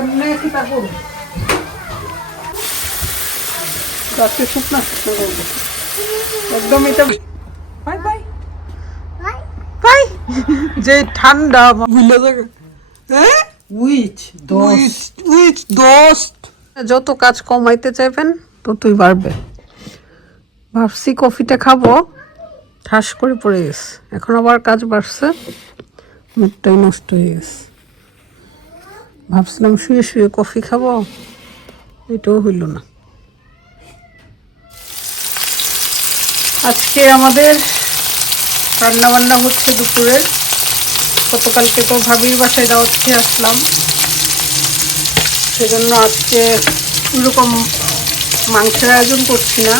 কেমনে কিতা করব রাতে শুকনা শুকনা করবো একদম এটা বাই বাই বাই যে ঠান্ডা ভুলে যাবে হ্যাঁ উইচ দোস্ত যত কাজ কমাইতে চাইবেন ততই বাড়বে ভাবছি কফিটা খাবো ঠাস করে পড়ে গেছে এখন আবার কাজ বাড়ছে মুখটাই নষ্ট হয়ে গেছে ভাবছিলাম শুয়ে শুয়ে কফি খাবো এটাও হইল না আজকে আমাদের রান্না বান্না হচ্ছে দুপুরের গতকালকে তো ভাবির বাসায় দাওয়াত খেয়ে আসলাম সেজন্য আজকে এরকম মাংসের আয়োজন করছি না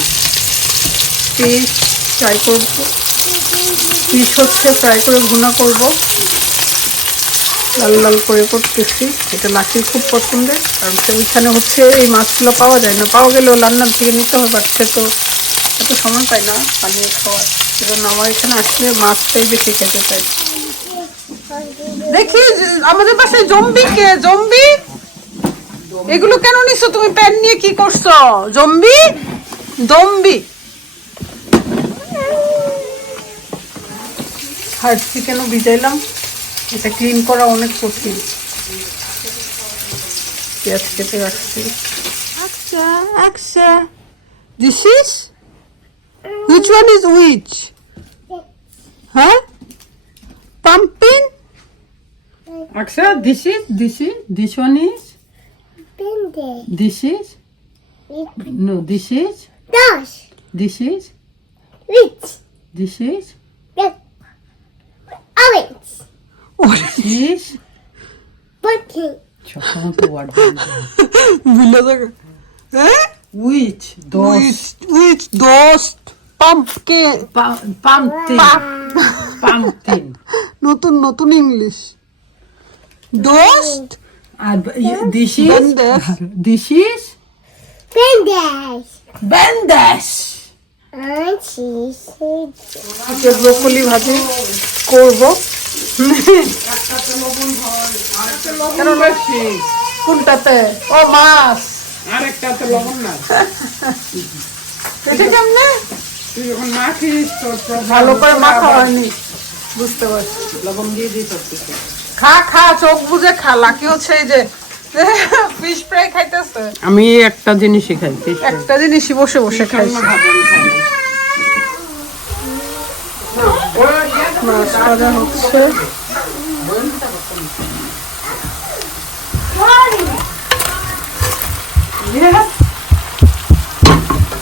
ফিশ ফ্রাই করব ফিশ হচ্ছে ফ্রাই করে ভুনা করব লাল লাল করে করতেছি এটা লাকির খুব পছন্দের কারণ ওইখানে হচ্ছে এই মাছগুলো পাওয়া যায় না পাওয়া গেলেও রান্নার থেকে নিতে হবে বাচ্চা তো এত সময় পাই না পানিয়ে খাওয়ার সেজন্য আমার এখানে আসলে মাছটাই বেশি খেতে চাই দেখি আমাদের বাসায় জম্বি কে জম্বি এগুলো কেন নিছো তুমি প্যান নিয়ে কি করছো জম্বি জম্বি হার্ড চিকেনও ভিজাইলাম এটা ক্লিন করা অনেক কঠিন পেঁয়াজ কেটে রাখছি আচ্ছা আচ্ছা this is which one is which huh pumpkin Aksha, this one is this is no this is this is this is this chocolate word ভুলে যাবে হ্যাঁ which which dost pumpkin pumpkin নতুন নতুন English dost this is Bandesh. this is bandesh আজকে broccoli ভাজি করব কেন লাগছে কোনটাতে ও মাছ আরেকটাতে লবণ না এটা কেমনে তুই যখন মাখিস তোর ভালো করে মাখা হয়নি বুঝতে পারছি লবণ দিয়ে দিস খা খা চোখ বুঝে খা লাকি হচ্ছে এই যে ফিশ ফ্রাই খাইতেছে আমি একটা জিনিসই খাই একটা জিনিসই বসে বসে খাইছি মাছ ভাজা হচ্ছে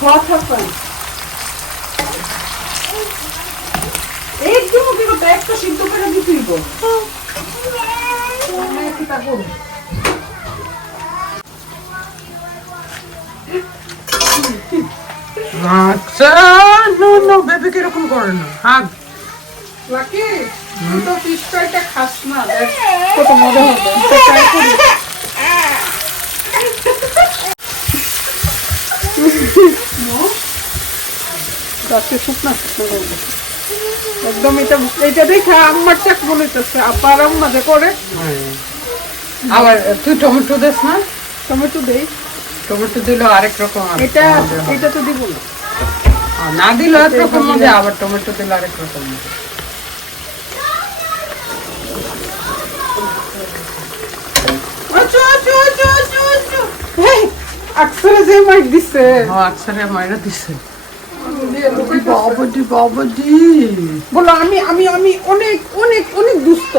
What happened? একদম ওকে তো একটা সিদ্ধ করে দিতেই গো আচ্ছা নো নো বেবি কিরকম করে না হাত লাকি তুই তো ফিশ ফ্রাইটা খাস না দেখ কত মজা হবে ট্রাই করি রাতে শুকনা শুকনা করবো একদম এটা দেখে আমার চাক মনে হচ্ছে আপার আম্মা যে করে আবার তুই টমেটো দিস না টমেটো দেই টমেটো দিলে আরেক রকম এটা তো দিব না না দিলে এক রকম মজা আবার টমেটো দিলে আরেক রকম মজা আকসরে যে মাইক দিছে আকসরে মাইরা দিছে বাবাজি বাবাজি বলো আমি আমি আমি অনেক অনেক অনেক দুষ্ট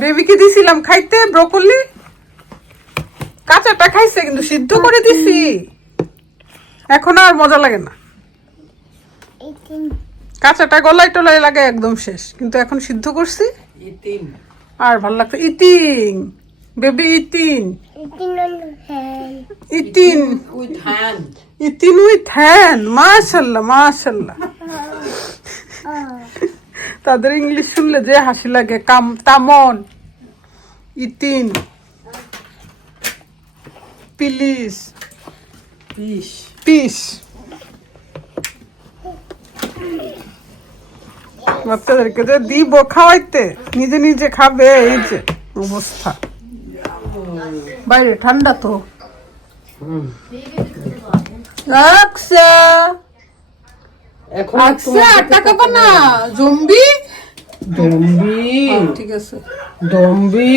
বেবিকে দিছিলাম খাইতে ব্রোকলি কাঁচাটা খাইছে কিন্তু সিদ্ধ করে দিছি এখন আর মজা লাগে না কাঁচাটা গলায় টলায় লাগে একদম শেষ কিন্তু এখন সিদ্ধ করছি আর ভালো লাগছে ইতিং বেবি ইতিং ইতিং ইতিন উইথ হ্যান্ড মাশাআল্লাহ মাশাআল্লাহ তাদের ইংলিশ শুনলে যে হাসি লাগে তামন ইতিন প্লিজ পিস পিস বাচ্চাদেরকে যে দিব খাওয়াইতে নিজে নিজে খাবে এই যে অবস্থা বাইরে ঠান্ডা তো। হুম। আকসা এখন আকসা টাকা পানা জম্বি। দম্বি ঠিক আছে, দম্বি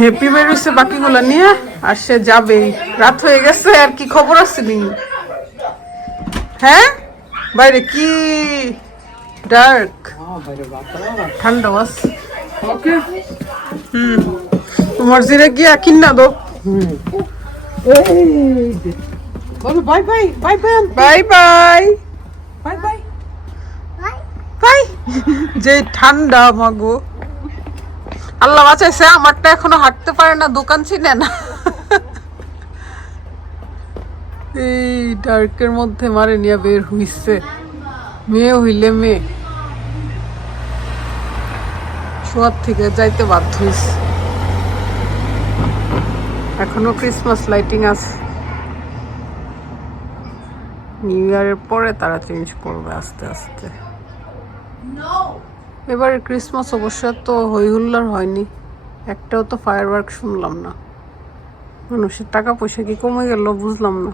হ্যাপি বের হইছে বাকিগুলো নিয়ে, আর সে যাবেই, রাত হয়ে গেছে। আর কি খবর আছে নি? হ্যাঁ বাইরে কি ডার্ক, বাইরে বাতাস। ঠান্ডা আছে। ওকে। তোমার জিরে গিয়া কিনা দো। বলো bye bye bye bye bye bye bye bye. Bye. যে ঠান্ডা মাগো, আল্লাহ বাঁচাইছে, আমারটা এখনো হাঁটতে পারে না, দোকান চিনে না। এই ডার্কের মধ্যে মারে নিয়ে বের হইছে। মেয়ে হইলে মেয়ে শোয়ার থেকে যাইতে বাধ্য হইছে। এখনো ক্রিসমাস লাইটিং আছে, নিউ ইয়ারের পরে তারা চেঞ্জ করবে আস্তে আস্তে। এবারে ক্রিসমাস অবশ্য তো হই হুল্লার হয়নি, একটাও তো ফায়ার ওয়ার্ক শুনলাম না। মানুষের টাকা পয়সা কি কমে গেল বুঝলাম না।